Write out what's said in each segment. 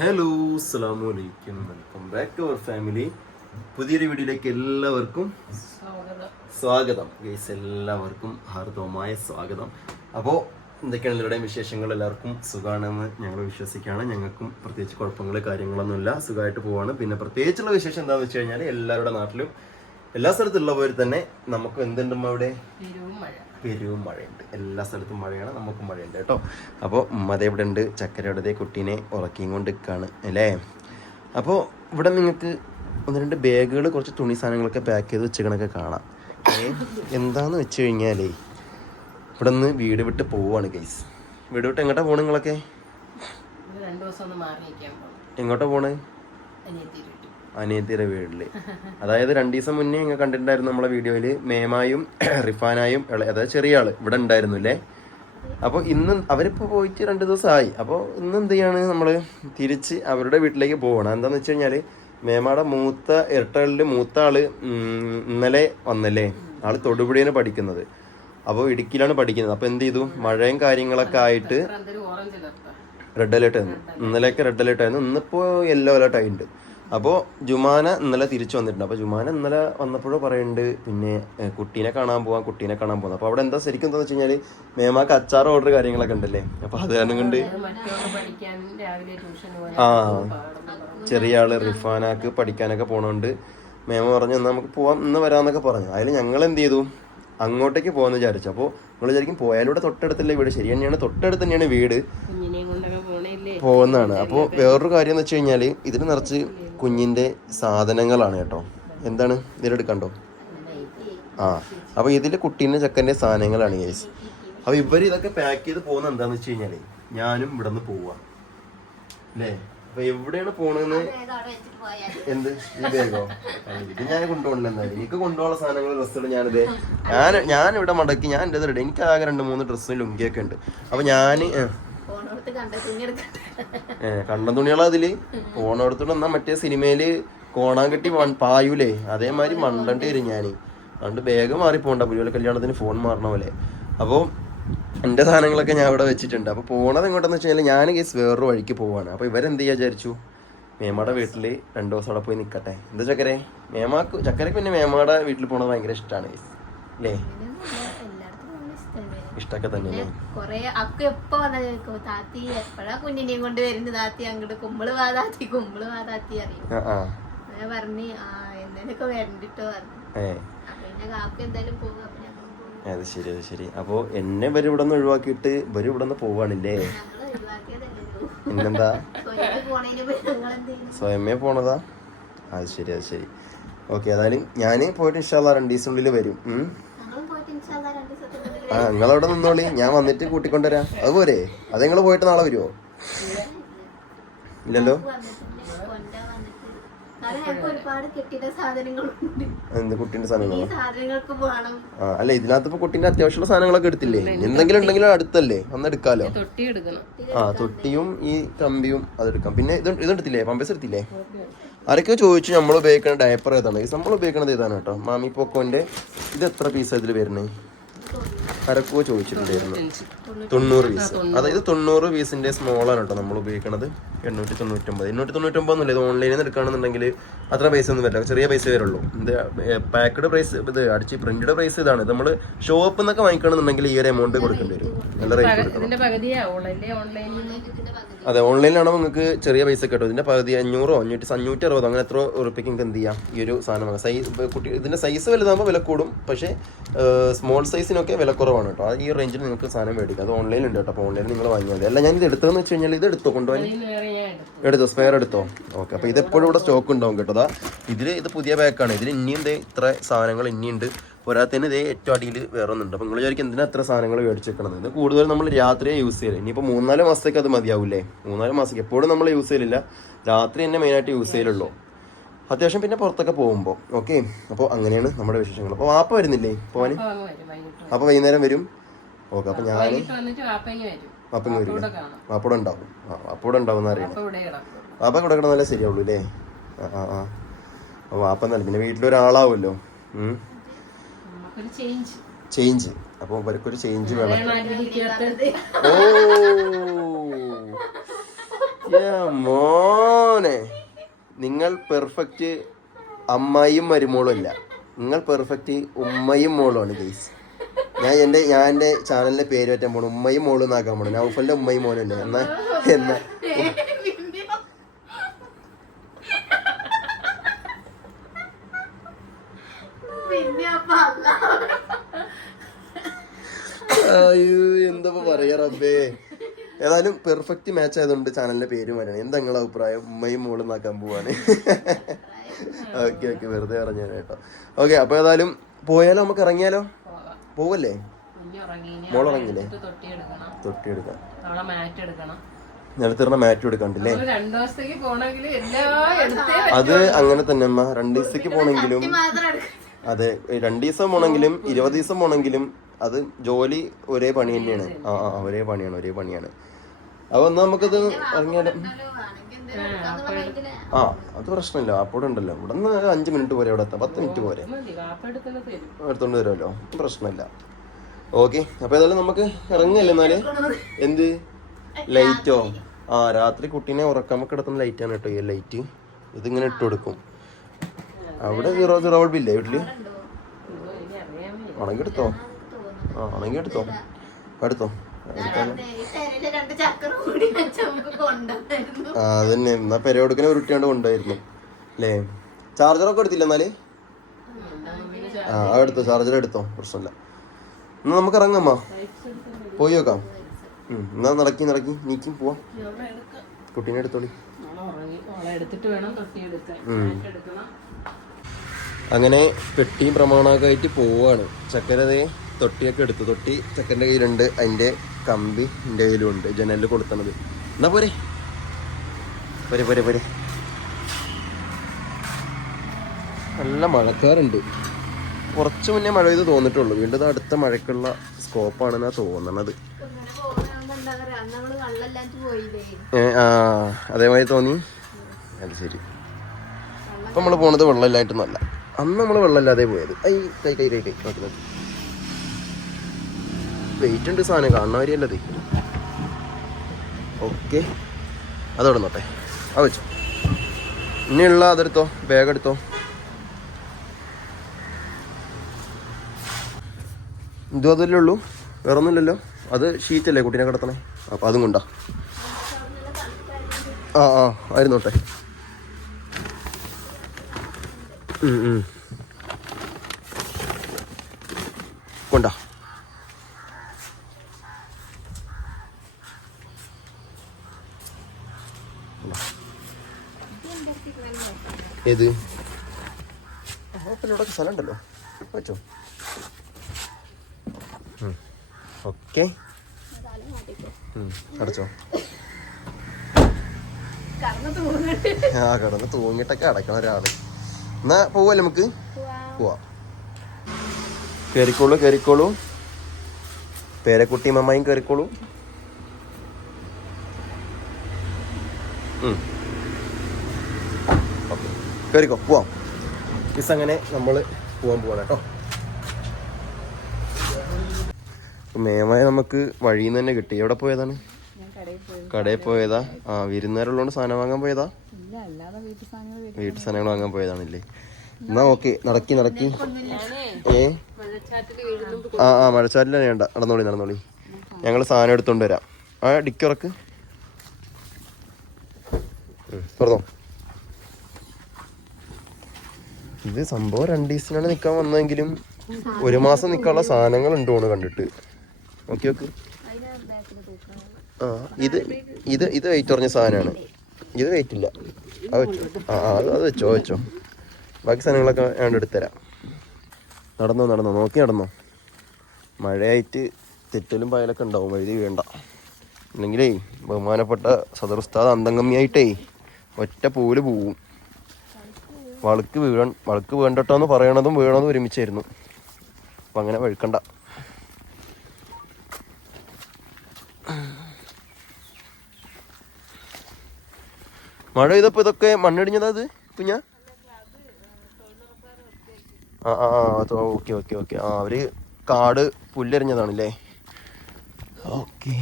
Hello അസ്സലാമു അലൈക്കും, welcome back to our family. പുതിയൊരു വീഡിയോയിലേക്ക് എല്ലാവർക്കും സ്വാഗതം ഗൈസ്. എല്ലാവർക്കും ഹാർദവമായ സ്വാഗതം. അപ്പോൾ എന്തൊക്കെയാണ് നിങ്ങളുടെയും വിശേഷങ്ങൾ? എല്ലാവർക്കും സുഖമാണെന്ന് ഞങ്ങൾ വിശ്വസിക്കുകയാണ്. ഞങ്ങൾക്കും പ്രത്യേകിച്ച് കുഴപ്പങ്ങൾ കാര്യങ്ങളൊന്നുമില്ല, സുഖമായിട്ട് പോവാണ്. പിന്നെ പ്രത്യേകിച്ചുള്ള വിശേഷം എന്താണെന്ന് വെച്ച് കഴിഞ്ഞാൽ എല്ലാവരുടെ നാട്ടിലും എല്ലാ സ്ഥലത്തുള്ളവർ തന്നെ നമുക്ക് എന്തുണ്ടും അവിടെ പെരും മഴയുണ്ട്. എല്ലാ സ്ഥലത്തും മഴയാണ്, നമുക്കും മഴയുണ്ട് കേട്ടോ. അപ്പോൾ ഉമ്മത ഇവിടെ ഉണ്ട്, ചക്കരയുടെ കുട്ടീനെ ഉറക്കിയും കൊണ്ട് നിൽക്കുകയാണ് അല്ലേ. അപ്പോൾ ഇവിടെ നിങ്ങൾക്ക് ഒന്ന് രണ്ട് ബാഗുകൾ, കുറച്ച് തുണി സാധനങ്ങളൊക്കെ പാക്ക് ചെയ്ത് വെച്ചേക്കണൊക്കെ കാണാം. എന്താന്ന് വെച്ച് കഴിഞ്ഞാലേ ഇവിടെ നിന്ന് വീട് വിട്ട് പോവാണ് ഗൈസ്. വീട് വിട്ട് എങ്ങോട്ടാ പോണേ നിങ്ങളൊക്കെ? എങ്ങോട്ടാ പോണേ? അനിയത്തിയുടെ വീട്ടില്. അതായത് 2 ദിവസം മുന്നേ ഇങ്ങനെ കണ്ടിട്ടുണ്ടായിരുന്നു നമ്മളെ വീഡിയോയില്. മേമായും റിഫാനായും അതായത് ചെറിയ ആള് ഇവിടെ ഉണ്ടായിരുന്നു അല്ലേ. അപ്പോൾ ഇന്ന് അവരിപ്പോ പോയിട്ട് 2 ദിവസമായി. അപ്പോൾ ഇന്ന് എന്ത് ചെയ്യാണ്, നമ്മള് തിരിച്ച് അവരുടെ വീട്ടിലേക്ക് പോകണം. എന്താന്ന് വെച്ച് കഴിഞ്ഞാല് മേമാടെ ഇരട്ടകളില് മൂത്ത ആള് ഇന്നലെ വന്നല്ലേ. ആള് തൊടുപുഴയാണ് പഠിക്കുന്നത്. അപ്പോൾ ഇടുക്കിയിലാണ് പഠിക്കുന്നത്. അപ്പോൾ എന്ത് ചെയ്തു, മഴയും കാര്യങ്ങളൊക്കെ ആയിട്ട് റെഡ് അലേർട്ട് ആയിരുന്നു. ഇന്നലെയൊക്കെ റെഡ് അലേർട്ട് ആയിരുന്നു, ഇന്നിപ്പോ യെല്ലോ അലേർട്ട് ആയിട്ടുണ്ട്. അപ്പോൾ ജുമാന ഇന്നലെ തിരിച്ചു വന്നിട്ടുണ്ട്. അപ്പോൾ ജുമാന ഇന്നലെ വന്നപ്പോഴും പറയുന്നുണ്ട് പിന്നെ കുട്ടീനെ കാണാൻ പോകുന്നത്. അപ്പോൾ അവിടെ എന്താ ശരിക്കും എന്താണെന്ന് വെച്ച് കഴിഞ്ഞാൽ മേമാക്ക് അച്ചാർ ഓർഡർ കാര്യങ്ങളൊക്കെ ഉണ്ടല്ലേ. അപ്പോൾ അത് കാരണം കൊണ്ട് ചെറിയ ആള് റിഫാനാക്ക് പഠിക്കാനൊക്കെ പോണോണ്ട് മേമ പറഞ്ഞു എന്നാൽ നമുക്ക് പോവാം, ഇന്ന് വരാമെന്നൊക്കെ പറഞ്ഞു. അതിൽ ഞങ്ങൾ എന്ത് ചെയ്തു, അങ്ങോട്ടേക്ക് പോകാമെന്ന് വിചാരിച്ചു. അപ്പോൾ നമ്മൾ വിചാരിക്കും പോയാലൂടെ തൊട്ടടുത്തല്ലേ വീട്. ശരി തന്നെയാണ്, തൊട്ടടുത്ത് തന്നെയാണ് വീട്, പോകുന്നതാണ്. അപ്പോൾ വേറൊരു കാര്യം എന്ന് വെച്ച് കഴിഞ്ഞാൽ ഇതിൽ നിറച്ച് കുഞ്ഞിൻ്റെ സാധനങ്ങളാണ് കേട്ടോ. എന്താണ് ഇതിലെടുക്കണ്ടോ? അപ്പോൾ ഇതിൽ കുട്ടീൻ്റെ ചക്കൻ്റെ സാധനങ്ങളാണ് ഗൈസ്. അപ്പോൾ ഇവർ ഇതൊക്കെ പാക്ക് ചെയ്ത് പോകുന്നത് എന്താന്ന് വെച്ച് കഴിഞ്ഞാൽ ഞാനും ഇവിടെ നിന്ന് പോവാ അല്ലേ. അപ്പൊ എവിടെയാണ് പോണെന്ന്, എന്ത് ഈ ബാഗോ? ഇത് ഞാൻ കൊണ്ടുപോകണില്ല. എന്തായാലും എനിക്ക് കൊണ്ടുപോകാനുള്ള സാധനങ്ങൾ, ഡ്രസ്സുകൾ ഞാനിത് ഞാൻ ഇവിടെ മടക്കി ഞാൻ എൻ്റെ റെഡി. എനിക്ക് ആകെ 2-3 ഡ്രസ്സും ലുങ്കിയൊക്കെ ഉണ്ട്. അപ്പൊ ഞാൻ കണ്ടം തുണികളാ അതില് പോണോടത്തോട് എന്നാ മറ്റേ സിനിമയില് കോണാൻ കെട്ടി പായൂലേ, അതേമാതിരി മണ്ടണ്ടി വരും ഞാന്. അതുകൊണ്ട് ബാഗ് മാറി പോകണ്ട, പുലിയോല കല്യാണത്തിന് ഫോൺ മാറണ പോലെ. അപ്പോൾ എൻ്റെ സാധനങ്ങളൊക്കെ ഞാൻ ഇവിടെ വെച്ചിട്ടുണ്ട്. അപ്പോൾ പോണത് എങ്ങോട്ടെന്ന് വെച്ച് കഴിഞ്ഞാൽ ഞാൻ കേസ് വേറൊരു വഴിക്ക് പോവാണ്. അപ്പോൾ ഇവരെന്ത് ചെയ്യാ വിചാരിച്ചു, മേമാടെ വീട്ടില് 2 ദിവസം അവിടെ പോയി നിൽക്കട്ടെ. എന്താ ചക്കരെ, ചക്കരക്ക് പിന്നെ മേമാടെ വീട്ടിൽ പോണത് ഭയങ്കര ഇഷ്ടമാണ് അല്ലേ. ഇഷ്ടൊക്കെ തന്നെയല്ലേ. കുഞ്ഞിനെയും കൊണ്ട് വരുന്നത് താത്തി അങ്ങോട്ട് കുമ്പള് വാതാത്തി അറിയും. എന്തെങ്കിലുമൊക്കെ വരണ്ടിട്ടോ അത് ശരി. അപ്പൊ എന്നെ ഇവര് ഇവിടെ നിന്ന് ഒഴിവാക്കിയിട്ട് ഇവര് ഇവിടെ നിന്ന് പോവാണില്ലേ. പിന്നെന്താ, സ്വയമേ പോണതാ. അത് ശരി. ഓക്കെ, ഏതായാലും ഞാന് പോയിട്ട് ഇൻഷാല്ലാ 2 ദിവസത്തിനുള്ളിൽ വരും. നിങ്ങളവിടെ നിന്നോളി, ഞാൻ വന്നിട്ട് കൂട്ടിക്കൊണ്ടുവരാം. അതുപോരെ? അത് നിങ്ങൾ പോയിട്ട് നാളെ വരുമോ? ഇല്ലല്ലോ. എന്ത് കുട്ടീന്റെ സാധനങ്ങളോ? അല്ല, ഇതിനകത്ത് ഇപ്പൊ കുട്ടീന്റെ അത്യാവശ്യമുള്ള സാധനങ്ങളൊക്കെ എടുത്തില്ലേ? എന്തെങ്കിലും ഉണ്ടെങ്കിലും അടുത്തല്ലേ, ഒന്ന് എടുക്കാലോ. തൊട്ടിയും ഈ കമ്പിയും അതെടുക്കാം. പിന്നെ ഇതെടുത്തില്ലേ, പമ്പേഴ്സ് എടുത്തില്ലേ? ആരൊക്കെ ചോദിച്ചു നമ്മൾ ഉപയോഗിക്കുന്ന ഡയപ്പർ ഏതാണ്? നമ്മൾ ഉപയോഗിക്കുന്നത് ഏതാണ് കേട്ടോ, മാമി പോക്കോന്റെ. ഇത് എത്ര പീസാണ് ഇതിൽ വരുന്നത്? ആരൊക്കെ ചോദിച്ചിട്ടുണ്ടായിരുന്നു. 90 പീസ്. അതായത് 90 പീസിന്റെ സ്മോളാണ് കേട്ടോ നമ്മൾ ഉപയോഗിക്കുന്നത്. 899 ഒന്നുമില്ല. ഇത് ഓൺലൈനിൽ നിന്ന് എടുക്കുകയാണെന്നുണ്ടെങ്കിൽ അത്ര പൈസ ഒന്നും വരില്ല, ചെറിയ പൈസ വരുള്ളൂ. ഇത് പാക്കഡ് പ്രൈസ്, ഇത് അടിച്ച് പ്രിന്റഡ് പ്രൈസ് ഇതാണ്. നമ്മൾ ഷോപ്പിൽ നിന്നൊക്കെ വാങ്ങിക്കണമെന്നുണ്ടെങ്കിൽ ഈ ഒരു എമൗണ്ട് കൊടുക്കേണ്ടി വരും, നല്ല റേറ്റ് കൊടുക്കണം. അതെ, ഓൺലൈനിലാണോ നിങ്ങൾക്ക് ചെറിയ പൈസ കിട്ടും. ഇതിന്റെ പകുതി 500 560 അങ്ങനെ എത്ര ഉറുപ്പിക്ക് നിങ്ങൾക്ക് എന്ത് ചെയ്യാം ഈ ഒരു സാധനം. കുട്ടി ഇതിന്റെ സൈസ് വലുതാകുമ്പോൾ വില കൂടും, പക്ഷേ സ്മോൾ സൈസിനൊക്കെ വില കുറവാണ് കേട്ടോ. ഈ റേഞ്ചിൽ നിങ്ങൾക്ക് സാധനം മേടിക്കാം. അത് ഓൺലൈനിലുണ്ട് കേട്ടോ. അപ്പോൾ ഓൺലൈനിൽ നിങ്ങൾ വാങ്ങിയാൽ അല്ല. ഞാൻ ഇത് എടുത്തതെന്ന് വെച്ച് കഴിഞ്ഞാൽ ഇത് എടുത്തോ, കൊണ്ടുപോകാൻ സ്പെയർ എടുത്തോ. ഓക്കെ, അപ്പോൾ ഇതെപ്പോഴും ഇവിടെ സ്റ്റോക്ക് ഉണ്ടാവും കേട്ടോ. ഇത് പുതിയ പാക്കാണ്. ഇതിൽ ഇനിയും ഇത്ര സാധനങ്ങൾ ഇനിയുണ്ട്. പോരാത്തന്നെ ഇതേ ഏറ്റവും അടിയിൽ വേറെ ഒന്നുണ്ട്. അപ്പോൾ നിങ്ങൾ വിചാരിക്കും എന്തിനാ എത്ര സാധനങ്ങൾ മേടിച്ചേക്കണത്. ഇത് കൂടുതൽ നമ്മൾ രാത്രിയെ യൂസ് ചെയ്യില്ല. ഇനിയിപ്പോൾ 3-4 മാസത്തേക്ക് അത് മതിയാവില്ലേ. 3-4 മാസത്തേക്ക് എപ്പോഴും നമ്മൾ യൂസ് ചെയ്യില്ല, രാത്രി തന്നെ മെയിനായിട്ട് യൂസ് ചെയ്യലുള്ളൂ. അത്യാവശ്യം പിന്നെ പുറത്തൊക്കെ പോകുമ്പോൾ. ഓക്കെ, അപ്പോൾ അങ്ങനെയാണ് നമ്മുടെ വിശേഷങ്ങൾ. അപ്പോൾ വാപ്പ വരുന്നില്ലേ പോവാൻ? അപ്പോൾ വൈകുന്നേരം വരും. ഓക്കെ, അപ്പോൾ ഞാൻ വാപ്പ വരും. വാപ്പൂടെ ഉണ്ടാവും. വാപ്പൂടെ ഉണ്ടാവും എന്നറിയാം. വാപ്പ ഇവിടെ കിടന്നാലേ ശരിയാവുള്ളൂ അല്ലേ. അപ്പോൾ വാപ്പ എന്നല്ല, പിന്നെ വീട്ടിലൊരാളാവുമല്ലോ. ചേഞ്ച്. അപ്പോൾ ഇവർക്കൊരു ചേഞ്ച് വേണം. ഓ മോനെ നിങ്ങൾ പെർഫെക്റ്റ് അമ്മായിയും മരുമോളും അല്ല, നിങ്ങൾ പെർഫെക്റ്റ് ഉമ്മയും മോളുമാണ് ഗൈസ്. ഞാൻ എൻ്റെ ചാനലിന്റെ പേര് പറ്റാൻ പോണു, ഉമ്മയും മോളും എന്നാക്കാൻ പോണു. നൗഫലിന്റെ ഉമ്മയും മോനല്ലേ എന്നാ അയ്യോ എന്താ പറയാ റബ്ബേ. ഏതായാലും പെർഫെക്റ്റ് മാച്ച് ആയതുകൊണ്ട് ചാനലിന്റെ പേര് വരണം. എന്താ നിങ്ങളുടെ അഭിപ്രായം? ഉമ്മയും മോളും എന്നാക്കാൻ പോവാണ്. ഓക്കെ ഓക്കെ, വെറുതെ പറഞ്ഞാൽ കേട്ടോ. ഓക്കെ, അപ്പൊ ഏതായാലും പോയാലോ, നമുക്ക് ഇറങ്ങിയാലോ? പോവല്ലേ? മോളിറങ്ങില്ലേ? തൊട്ടിയെടുക്കാം, നിലത്തിറ മാറ്റ് എടുക്കണ്ടല്ലേ? അത് അങ്ങനെ തന്നെ അമ്മ. 2 ദിവസത്തേക്ക് പോണെങ്കിലും അതെ, 2 ദിവസം പോണെങ്കിലും 20 ദിവസം പോണെങ്കിലും അത് ജോലി ഒരേ പണി തന്നെയാണ്. ഒരേ പണിയാണ്. അപ്പൊ എന്നാ നമുക്കത് ഇറങ്ങിയാലും അത് പ്രശ്നമില്ല. അപ്പോൾ ഉണ്ടല്ലോ, ഇവിടെ നിന്ന് 5 മിനിറ്റ് പോരെ, ഇവിടെ എത്താം 10 മിനിറ്റ് പോരെ, എടുത്തോണ്ട് വരുമല്ലോ, പ്രശ്നമില്ല. ഓക്കെ, അപ്പൊ ഏതായാലും നമുക്ക് ഇറങ്ങല്ലേ എന്നാല്. എന്ത് ലൈറ്റോ? രാത്രി കുട്ടീനെ ഉറക്കാൻ കിടക്കുന്ന ലൈറ്റാണ് കേട്ടോ ഈ ലൈറ്റ്. ഇതിങ്ങനെ ഇട്ട് കൊടുക്കും. അവിടെ 0 ബൾബില്ലേ വീട്ടില്? ആണെങ്കിൽ എടുത്തോ, എടുത്തോ. അതന്നെ, എന്നാ പെരയോടുക്കനെ ഉരുട്ടിയാണ്ട് കൊണ്ടുപോയിരുന്നു അല്ലേ? ചാർജറൊക്കെ എടുത്തില്ല എന്നാല്? എടുത്തോ, ചാർജർ എടുത്തോ, പ്രശ്നമില്ല. എന്നാ നമുക്ക് ഇറങ്ങാമ്മ, പോയി നോക്കാം. എന്നാ നടക്കി നീക്കി പോവാം. കുട്ടീനെ എടുത്തോളി. അങ്ങനെ പെട്ടിയും പ്രമാണമൊക്കെ ആയിട്ട് പോവാണ്. ചക്കരതേ തൊട്ടിയൊക്കെ എടുത്തു. തൊട്ടി ചക്കൻ്റെ കയ്യിലുണ്ട്, അതിൻ്റെ കമ്പി എൻ്റെ കയ്യിലും ഉണ്ട്, ജനലിൽ കൊടുത്തണത്. എന്നാ പോരെ. നല്ല മഴക്കാറുണ്ട്. കുറച്ച് മുന്നേ മഴ പെയ്ത് തോന്നിട്ടുള്ളൂ. വീണ്ടും അടുത്ത മഴക്കുള്ള സ്കോപ്പാണെന്നാ തോന്നണത്. അതേമാതിരി തോന്നി. അത് ശരി. ഇപ്പം നമ്മൾ പോണത് വെള്ളമില്ലായിട്ടൊന്നുമല്ല. അന്ന് നമ്മൾ വെള്ളമില്ലാതെ പോയത്. വെയിറ്റ് ഉണ്ട് സാധനം, കാണുന്ന കാര്യല്ലത്. ഓക്കെ, അതോടെ നോട്ടെ. വെച്ചോ, ഇനിയുള്ള അതെടുത്തോ, ബാഗ് എടുത്തോ. ഇതും അതല്ലേ ഉള്ളൂ, വേറെ ഒന്നുമില്ലല്ലോ. അത് ഷീറ്റല്ലേ കുട്ടീനെ കിടത്തണേ, അപ്പം അതും കൊണ്ടാ. ആയിരുന്നോട്ടെ. കൊണ്ടാ. ഏത് ഹോട്ടലിലൂടെ സ്ഥലം ഉണ്ടല്ലോ, വെച്ചോ. ഓക്കെ, അടച്ചോ. കിടന്ന് തൂങ്ങിട്ടൊക്കെ അടക്കണം ഒരാള്. എന്നാ പോവല്ലേ, നമുക്ക് പോവാം. കേറിക്കോളൂ. പേരക്കുട്ടി മമ്മായും കേറിക്കോളൂ. ഓക്കെ, കേറിക്കോ, പോവാം. മിസ് അങ്ങനെ നമ്മൾ പോവാൻ പോവാണ് കേട്ടോ. മേമായ നമുക്ക് വഴിയിൽ നിന്ന് തന്നെ കിട്ടി. എവിടെ പോയതാണ്? കടയിൽ പോയതാ? വിരുന്നുകാരുള്ളതുകൊണ്ട് സാധനം വാങ്ങാൻ പോയതാ? വീട്ടു സാധനങ്ങൾ വാങ്ങാൻ പോയതാണല്ലേ? എന്നാ ഓക്കെ, നടക്കി. മഴച്ചാറ്റിൽ തന്നെ വേണ്ട, നടന്നോളി. ഞങ്ങൾ സാധനം എടുത്തോണ്ട് വരാം. ഡിക്കുറക്ക് പറഞ്ഞോ. ഇത് സംഭവം 2 ദിവസത്തിനാണ് നിക്കാൻ വന്നതെങ്കിലും 1 മാസം നിക്കാനുള്ള സാധനങ്ങൾ ഉണ്ടോന്ന് കണ്ടിട്ട്. ഓക്കെ. ഇത് വെയിറ്റ് കുറഞ്ഞ സാധനമാണ്. ഇത് വെയിറ്റ് ഇല്ല. അത് വെച്ചോ. ബാക്കി സാധനങ്ങളൊക്കെ ഞാൻ എടുത്തുതരാം. നടന്നോ, നോക്കി നടന്നോ. മഴയായിട്ട് തെറ്റലും പായലൊക്കെ ഉണ്ടാവും, വഴുതി വേണ്ട. ഇല്ലെങ്കിലേ ബഹുമാനപ്പെട്ട സദർ ഉസ്താദ് അന്തംഗമ്മിയായിട്ടേ ഒറ്റ പൂല് പോവും. വളുക്ക് വേണ്ടട്ടോന്ന് പറയണതും വീണതും ഒരുമിച്ചായിരുന്നു. അപ്പം അങ്ങനെ വഴുക്കണ്ട. മഴ പെയ്തപ്പോൾ ഇതൊക്കെ മണ്ണിടിഞ്ഞതാ അത് കുഞ്ഞാ? ഓക്കെ. അവര് കാട് പുല്ലെറിഞ്ഞതാണല്ലേ? ഓക്കെ.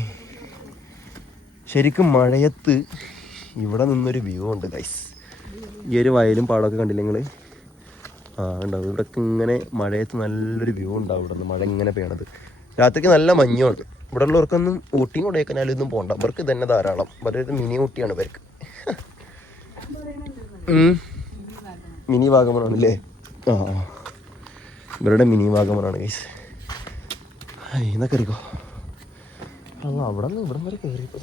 ശരിക്കും മഴയത്ത് ഇവിടെ നിന്നൊരു വ്യൂ ഉണ്ട് ഗൈസ്. ഈ ഒരു വയലും പാടമൊക്കെ കണ്ടില്ല നിങ്ങൾ? ആ ഉണ്ടാവും. ഇവിടൊക്കെ ഇങ്ങനെ മഴയത്ത് നല്ലൊരു വ്യൂ ഉണ്ടാവും. ഇവിടെ നിന്ന് മഴ ഇങ്ങനെ പെയ്യണത്. രാത്രിക്ക് നല്ല മഞ്ഞുണ്ട്. ഇവിടെ ഉള്ളവർക്കൊന്നും ഊട്ടിയും കൊടൈക്കനാലും ഒന്നും പോകണ്ട. ഇവർക്ക് തന്നെ ധാരാളം. ഒരു മിനി ഊട്ടിയാണ് ഇവർക്ക്. മിനി വാഗമണാണ് അല്ലേ? ആ ഇവരുടെ മിനി വാഗമണാണ് ഗൈസ്. എന്നാ കയറിക്കോ. അവിടെ നിന്ന് ഇവിടം വരെ കയറിയപ്പോ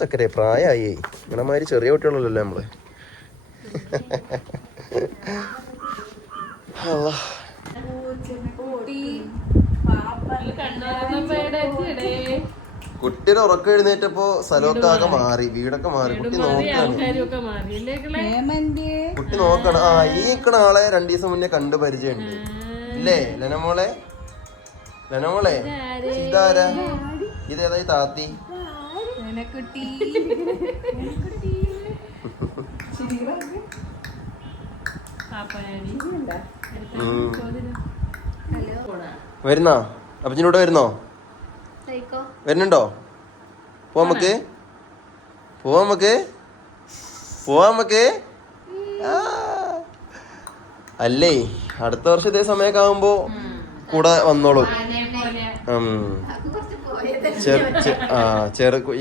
ചക്കരെ പ്രായമായി. ഇങ്ങനെമാതിരി ചെറിയ കുട്ടികളല്ലോ നമ്മള്. കുട്ടിയുടെ ഉറക്കം എഴുന്നേറ്റപ്പോ സ്ഥലമൊക്കെ ആകെ മാറി, വീടൊക്കെ മാറി. കുട്ടി നോക്കാണ്. കുട്ടി നോക്കണം. ആ ഈ നിക്കണ ആളെ 2 ദിവസം മുന്നേ കണ്ടു പരിചയമുണ്ട് അല്ലേ ലെനമോളെ? ലെനമോളെ ഇതാരാ? ഇതേതായി താത്തി? വരുന്നോ? അപ്പച്ചനോട് വരുന്നോ? വരുന്നുണ്ടോ? പോവാം നമുക്ക്, പോവാം നമുക്ക്, പോവാം നമുക്ക്. അല്ലേ അടുത്ത വർഷം ഇതേ സമയമൊക്കെ ആകുമ്പോ കൂടെ വന്നോളൂ.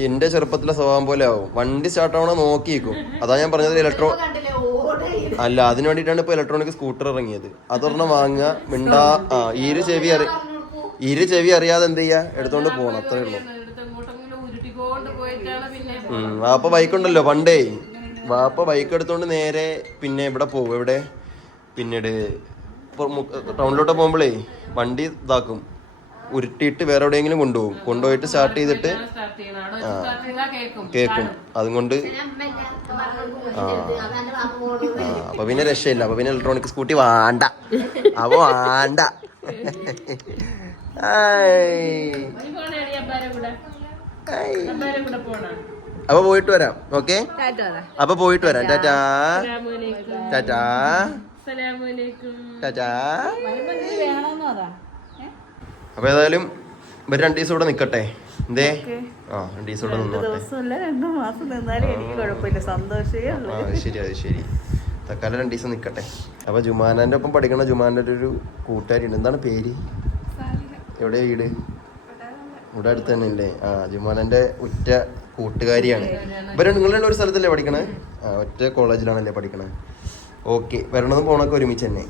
എന്റെ ചെറുപ്പത്തിലെ സ്വഭാവം പോലെ ആവും. വണ്ടി സ്റ്റാർട്ട് ആവണ നോക്കിയിരിക്കും. അതാ ഞാൻ പറഞ്ഞത് അല്ല, അതിന് വേണ്ടിയിട്ടാണ് ഇപ്പൊ ഇലക്ട്രോണിക് സ്കൂട്ടർ ഇറങ്ങിയത്. അതൊരെണ്ണം വാങ്ങുക, മിണ്ടാ. ഇരു ചെവി അറിയാതെ എന്ത് ചെയ്യാ, എടുത്തോണ്ട് പോണം. അത്രേ ഉള്ളൂ. വാപ്പ ബൈക്കുണ്ടല്ലോ പണ്ടേ. വാപ്പ ബൈക്ക് എടുത്തോണ്ട് നേരെ പിന്നെ ഇവിടെ പോകും. എവിടെ പിന്നീട് ടൗണിലോട്ട് പോകുമ്പോഴേ വണ്ടി ഇതാക്കും, ഉരുട്ടിയിട്ട് വേറെ എവിടെയെങ്കിലും കൊണ്ടുപോയിട്ട് സ്റ്റാർട്ട് ചെയ്തിട്ട് കേക്കും. അതുകൊണ്ട് അപ്പൊ പിന്നെ രക്ഷയില്ല. അപ്പൊ പിന്നെ ഇലക്ട്രോണിക് സ്കൂട്ടി വേണ്ട. അപ്പൊ വേണ്ട. അപ്പൊ പോയിട്ട് വരാം. ഓക്കെ, അപ്പൊ പോയിട്ട് വരാം. ടാറ്റാ ടാറ്റാ ടാറ്റാ. അപ്പൊ ഏതായാലും ഇവര് 2 ദിവസം ഇവിടെ നിക്കട്ടെ. എന്തേ? 2 ദിവസം ഇവിടെ നിന്നോട്ടെ. ശരി, അത് ശരി. തക്കാലം 2 ദിവസം നിക്കട്ടെ. അപ്പൊ ജുമാനന്റെ ഒപ്പം പഠിക്കണ ജുമാനന്റെ ഒരു കൂട്ടുകാരി ഉണ്ട്. എന്താണ് പേര്? എവിടെയാ വീട്? ഇവിടെ അടുത്ത് തന്നെ അല്ലേ? ജുമാനന്റെ ഉറ്റ കൂട്ടുകാരിയാണ്. ഇവര് നിങ്ങളുടെ ഒരു സ്ഥലത്തല്ലേ പഠിക്കണേ? ഒറ്റ കോളേജിലാണല്ലേ പഠിക്കണേ? ഓക്കെ. വരണതും പോണൊക്കെ ഒരുമിച്ച് തന്നെ.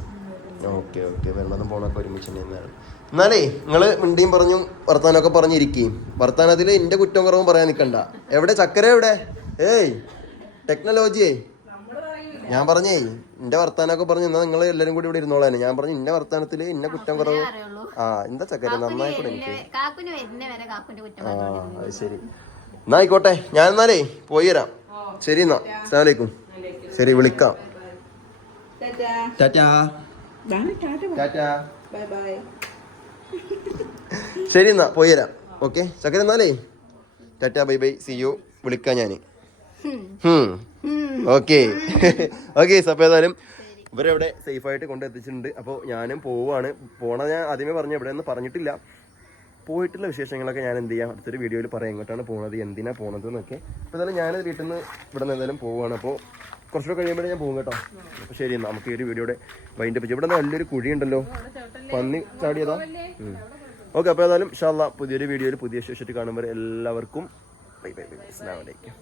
ഓക്കെ, വരണതും പോണൊക്കെ ഒരുമിച്ച് തന്നെ. എന്നാലേ നിങ്ങള് മിണ്ടിയും പറഞ്ഞും വർത്താനൊക്കെ പറഞ്ഞിരിക്കും. വർത്താനത്തില് എന്റെ കുറ്റം കുറവും പറയാൻ നിക്കണ്ട. എവിടെ ചക്കര? എവിടെ? ഏയ് ടെക്നോളജിയേ, ഞാൻ പറഞ്ഞേ എന്റെ വർത്താനൊക്കെ പറഞ്ഞു. എന്നാ നിങ്ങൾ എല്ലാരും കൂടി ഇവിടെ ഇരുന്നോളാനെ. ഞാൻ പറഞ്ഞു ഇന്ന വർത്താനത്തില് ഇന്ന കുറ്റം കുറവ്. എന്താ ചക്കര നന്നായിക്കൂടെ എനിക്ക്? അത് ശരി. എന്നാ ആയിക്കോട്ടെ, ഞാൻ എന്നാലേ പോയി വരാം. ശരി എന്നാ, അസ്സലാമു അലൈക്കും. ശരി, വിളിക്കാം. ടാറ്റാ ടാറ്റാ. ശരി എന്നാ, പോയി തരാം. ഓക്കെ ചക്കര, എന്നാലേ tata, bye bye, see you. വിളിക്കാം ഞാന്. ഓക്കെ. അപ്പൊ ഏതായാലും ഇവരെവിടെ സേഫായിട്ട് കൊണ്ടെത്തിച്ചിട്ടുണ്ട്. അപ്പോൾ ഞാനും പോവാണ്. ഞാൻ ആദ്യമേ പറഞ്ഞു, ഇവിടെ ഒന്നും പറഞ്ഞിട്ടില്ല. പോയിട്ടുള്ള വിശേഷങ്ങളൊക്കെ ഞാൻ എന്ത് ചെയ്യാം അടുത്തൊരു വീഡിയോയിൽ പറയാം. എങ്ങോട്ടാണ് പോണത്, എന്തിനാ പോണത് എന്നൊക്കെ. അപ്പോൾ ഏതായാലും ഞാൻ വീട്ടിൽ നിന്ന് ഇവിടെ നിന്ന് എന്തായാലും പോവുകയാണ്. അപ്പോൾ കുറച്ചുകൂടെ കഴിയുമ്പോഴേ ഞാൻ പോകും കേട്ടോ. അപ്പോൾ ശരി, നമുക്ക് ഈ ഒരു വീഡിയോയുടെ വൈൻഡ് അപ്പ്. ഇവിടെ നല്ലൊരു കുഴിയുണ്ടല്ലോ, പന്നി ചാടിയതാ. ഓക്കെ. അപ്പോൾ ഏതായാലും ഇൻഷാ അല്ലാഹ് പുതിയൊരു വീഡിയോയിൽ പുതിയ വിശേഷമായിട്ട് കാണുമ്പോൾ എല്ലാവർക്കും ബൈ ബൈ ബൈ. അസ്സലാമു അലൈക്കും.